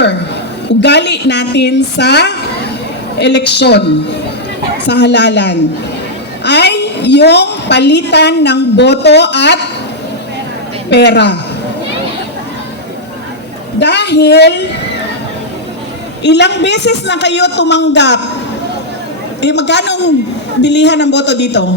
procedure, ugali natin sa eleksyon, sa halalan, ay yung palitan ng boto at pera. Dahil ilang beses na kayo tumanggap, eh magkano bilihan ng boto dito?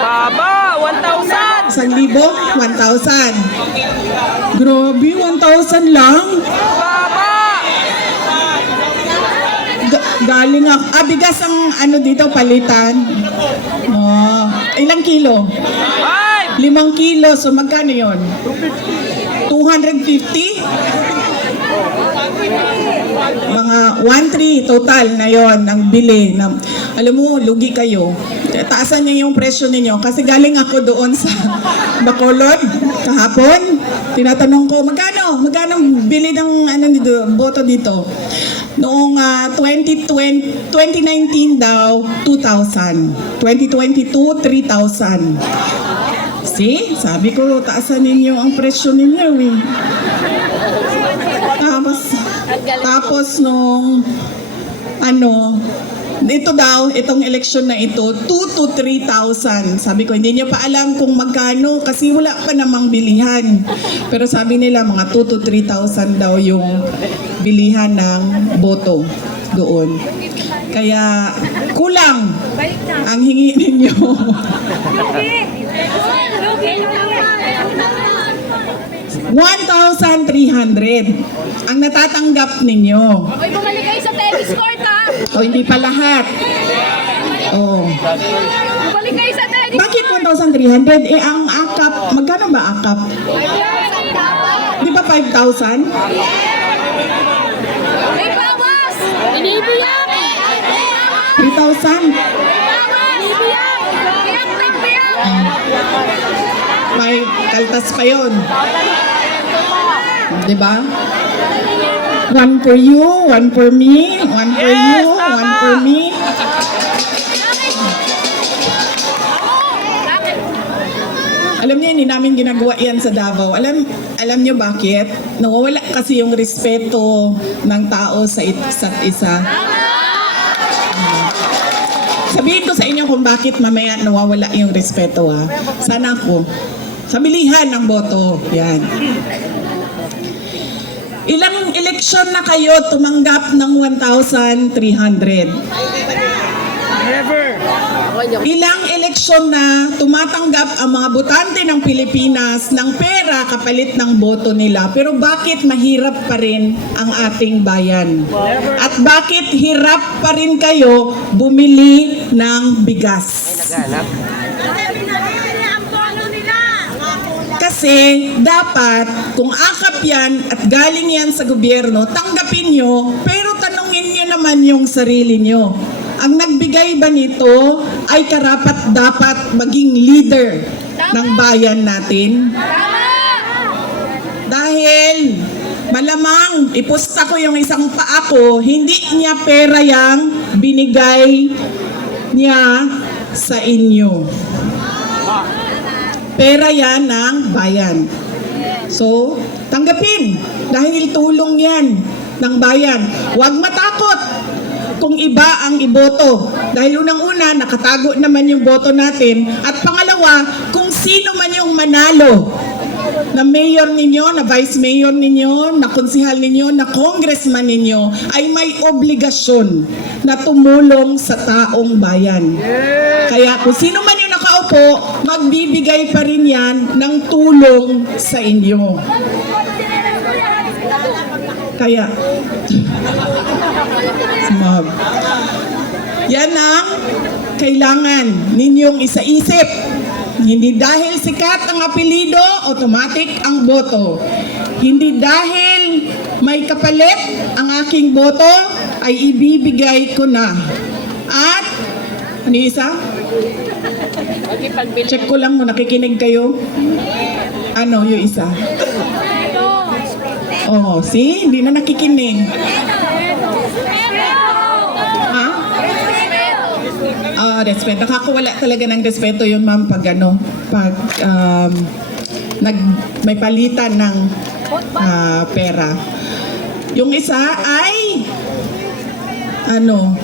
Baba, 1,000! Isang libo? 1,000. Grabe, 1,000 lang? Baba! Galing ako. Ah, bigas ang ano dito, palitan. Oh, ilang kilo? Limang kilo. So, magkano yon? 250? Mga 1-3 total na yon ng bili. Na, alam mo, lugi kayo. Taasan niyo yung presyo ninyo. Kasi galing ako doon sa Bacolod kahapon. Tinatanong ko, magkano? Magkano bili ng ano dito, boto dito? Noong ah, 2020, 2019 daw, 2,000. 2022, 3,000. See? Sabi ko, taasan ninyo ang presyo ninyo eh. Tapos, nung, ano, ito daw, itong eleksyon na ito, 2 to 3,000. Sabi ko, hindi niyo pa alam kung magkano kasi wala pa namang bilihan. Pero sabi nila, mga 2 to 3,000 daw yung bilihan ng boto doon. Kaya, kulang ang hingi ninyo. 1,300 ang natatanggap ninyo. Uy, bumalik kayo sa tennis court ha! O hindi pa lahat. Oh. Bumalik kayo sa tennis Bakit 1,300? Eh, ang akap, magkano ba akap? Di ba 5,000? May kaltas pa yon. Di ba? One for you, one for me, one for Yes, you, tama. one for me. Alam niyo, hindi namin ginagawa yan sa Davao. Alam, alam niyo bakit? Nawawala kasi yung respeto ng tao sa isa't isa. Sabihin ko sa inyo kung bakit mamaya nawawala yung respeto ha. Sana ako. Sa bilihan ng boto. Yan. Ilang eleksyon na kayo tumanggap ng 1,300? Never! Ilang eleksyon na tumatanggap ang mga botante ng Pilipinas ng pera kapalit ng boto nila. Pero bakit mahirap pa rin ang ating bayan? At bakit hirap pa rin kayo bumili ng bigas? Kasi dapat kung akap yan at galing yan sa gobyerno, tanggapin nyo, pero tanungin nyo naman yung sarili nyo. Ang nagbigay ba nito ay karapat dapat maging leader ng bayan natin? Dahil malamang ipusta ko yung isang paa ko, hindi niya pera yang binigay niya sa inyo. Pera yan ng bayan. So, tanggapin. Dahil tulong yan ng bayan. Huwag matakot kung iba ang iboto. Dahil unang-una, nakatago naman yung boto natin. At pangalawa, kung sino man yung manalo na mayor ninyo, na vice mayor ninyo, na konsihal ninyo, na congressman ninyo, ay may obligasyon na tumulong sa taong bayan. Kaya kung sino man nakaupo, magbibigay pa rin yan ng tulong sa inyo. Kaya, Sumab. Yan ang kailangan ninyong isaisip. Hindi dahil sikat ang apelido, automatic ang boto. Hindi dahil may kapalit ang aking boto, ay ibibigay ko na. At, ano isa? Check ko lang mo, nakikinig kayo. Ano yung isa? Oh, see? Hindi na nakikinig. Ha? Ah, respeto. Nakakawala talaga ng respeto yun, ma'am, pag ano, pag um, nag, may palitan ng ah, pera. Yung isa ay ano?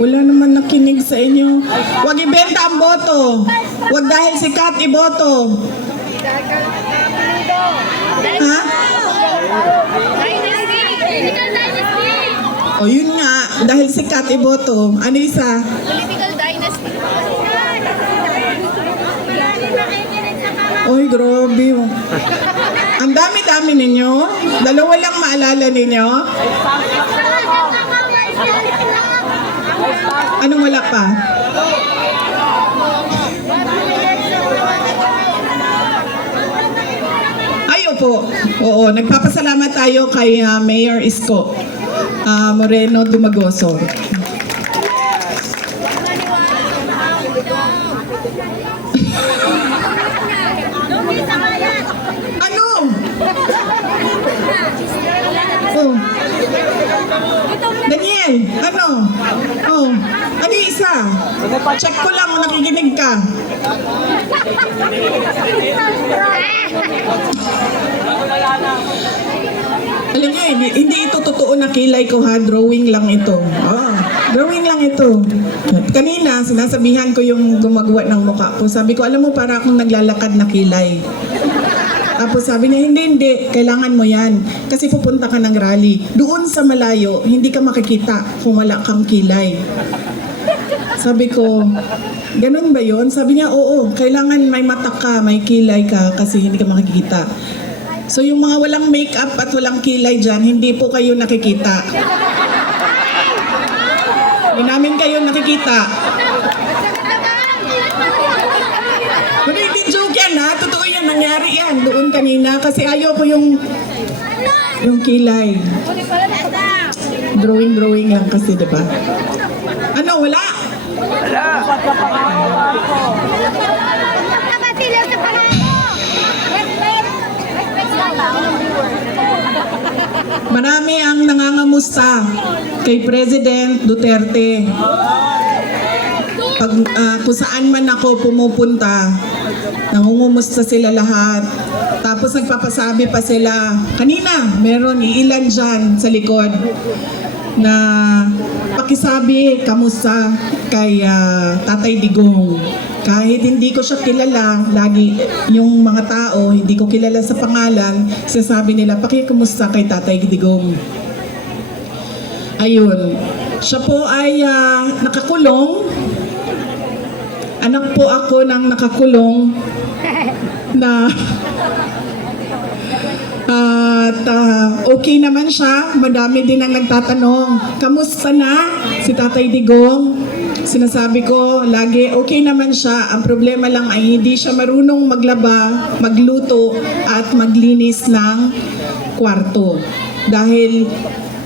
Wala naman nakinig sa inyo. Huwag ibenta ang boto. Huwag dahil sikat iboto. Ha? O yun nga, dahil sikat iboto. Ano isa? Political dynasty. Oy, grabe. Ang dami-dami ninyo. Dalawa lang maalala ninyo. Anong wala pa? Ay, opo. Oo, nagpapasalamat tayo kay ah, Mayor Isko ah, Moreno Dumagoso. Ano? Oh. Ano yung isa? Check ko lang kung nakikinig ka. Alam niyo, hindi, hindi ito totoo na kilay ko ha. Drawing lang ito. Ah, drawing lang ito. Kanina, sinasabihan ko yung gumagawa ng mukha ko. Sabi ko, alam mo, para akong naglalakad na kilay. Tapos sabi niya, hindi, hindi, kailangan mo yan. Kasi pupunta ka ng rally. Doon sa malayo, hindi ka makikita kung wala kang kilay. Sabi ko, ganun ba yon? Sabi niya, oo, kailangan may mata ka, may kilay ka kasi hindi ka makikita. So yung mga walang makeup at walang kilay dyan, hindi po kayo nakikita. Hindi namin kayo nakikita. Pero hindi joke yan ha, totoo yan, nangyari yan doon kanina kasi ayaw ko yung yung kilay. Drawing-drawing lang kasi, di ba? Ano, wala? Mo! Marami ang nangangamusta kay President Duterte. Pag ah, kung saan man ako pumupunta, nangungumusta sila lahat. Tapos nagpapasabi pa sila, kanina meron iilan dyan sa likod na pakisabi kamusta kay ah, Tatay Digong. Kahit hindi ko siya kilala, lagi yung mga tao, hindi ko kilala sa pangalan, sinasabi nila, pakikumusta kay Tatay Digong. Ayun. Siya po ay ah, nakakulong. Anak po ako ng nakakulong na at ah, okay naman siya. Madami din ang nagtatanong, kamusta na si Tatay Digong? Sinasabi ko, lagi okay naman siya. Ang problema lang ay hindi siya marunong maglaba, magluto at maglinis ng kwarto. Dahil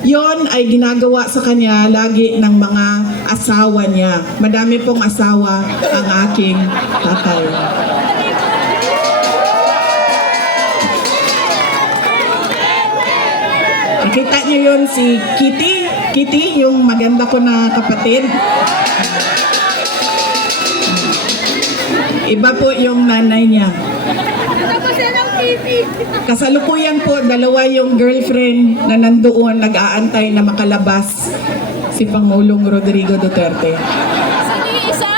yon ay ginagawa sa kanya lagi ng mga asawa niya. Madami pong asawa ang aking tatay. Nakita niyo yun si Kitty? Kitty, yung maganda ko na kapatid. Iba po yung nanay niya. Tapos yan ang TV! Kasalukuyan po, dalawa yung girlfriend na nandoon nag-aantay na makalabas si Pangulong Rodrigo Duterte. Sino yung isa?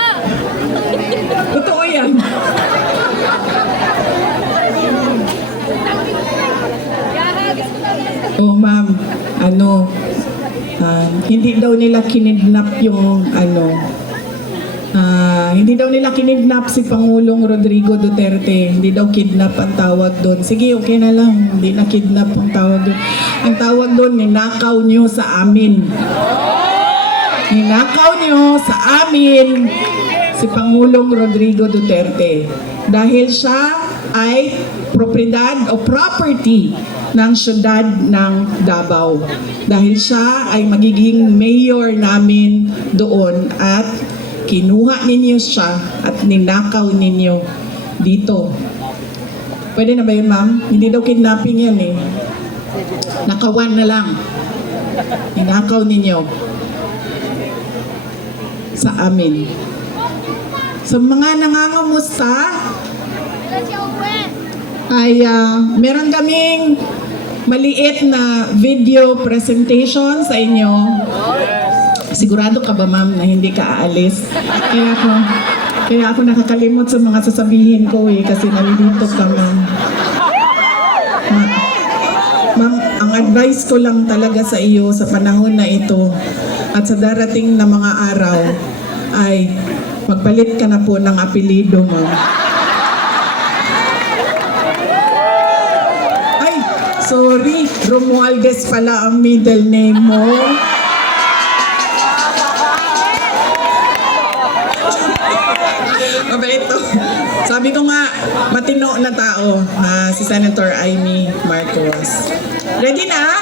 Totoo yan. Oh, ma'am, ano, ah, hindi daw nila kinidnap yung ano, daw nila kinidnap si Pangulong Rodrigo Duterte. Hindi daw kidnap ang tawag doon. Sige, okay na lang. Hindi na kidnap ang tawag doon. Ang tawag doon, ninakaw nyo sa amin. Ninakaw nyo sa amin si Pangulong Rodrigo Duterte dahil siya ay propriedad o property ng syudad ng Davao. Dahil siya ay magiging mayor namin doon at kinuha ninyo siya at ninakaw ninyo dito. Pwede na ba yun, ma'am? Hindi daw kidnapping yan eh. Nakawan na lang. Ninakaw ninyo sa amin. Sa mga nangangamusta, ay ah, meron kaming maliit na video presentation sa inyo. Sigurado ka ba ma'am na hindi ka aalis? Kaya ako, kaya ako nakakalimot sa mga sasabihin ko eh kasi nalilito ka ma'am. Ma- Ma'am, ang advice ko lang talaga sa iyo sa panahon na ito at sa darating na mga araw ay magpalit ka na po ng apelido, ma'am. Sorry, Romualdez pala ang middle name mo. Matino na tao, ah, si Senator Amy Marcos. Ready na?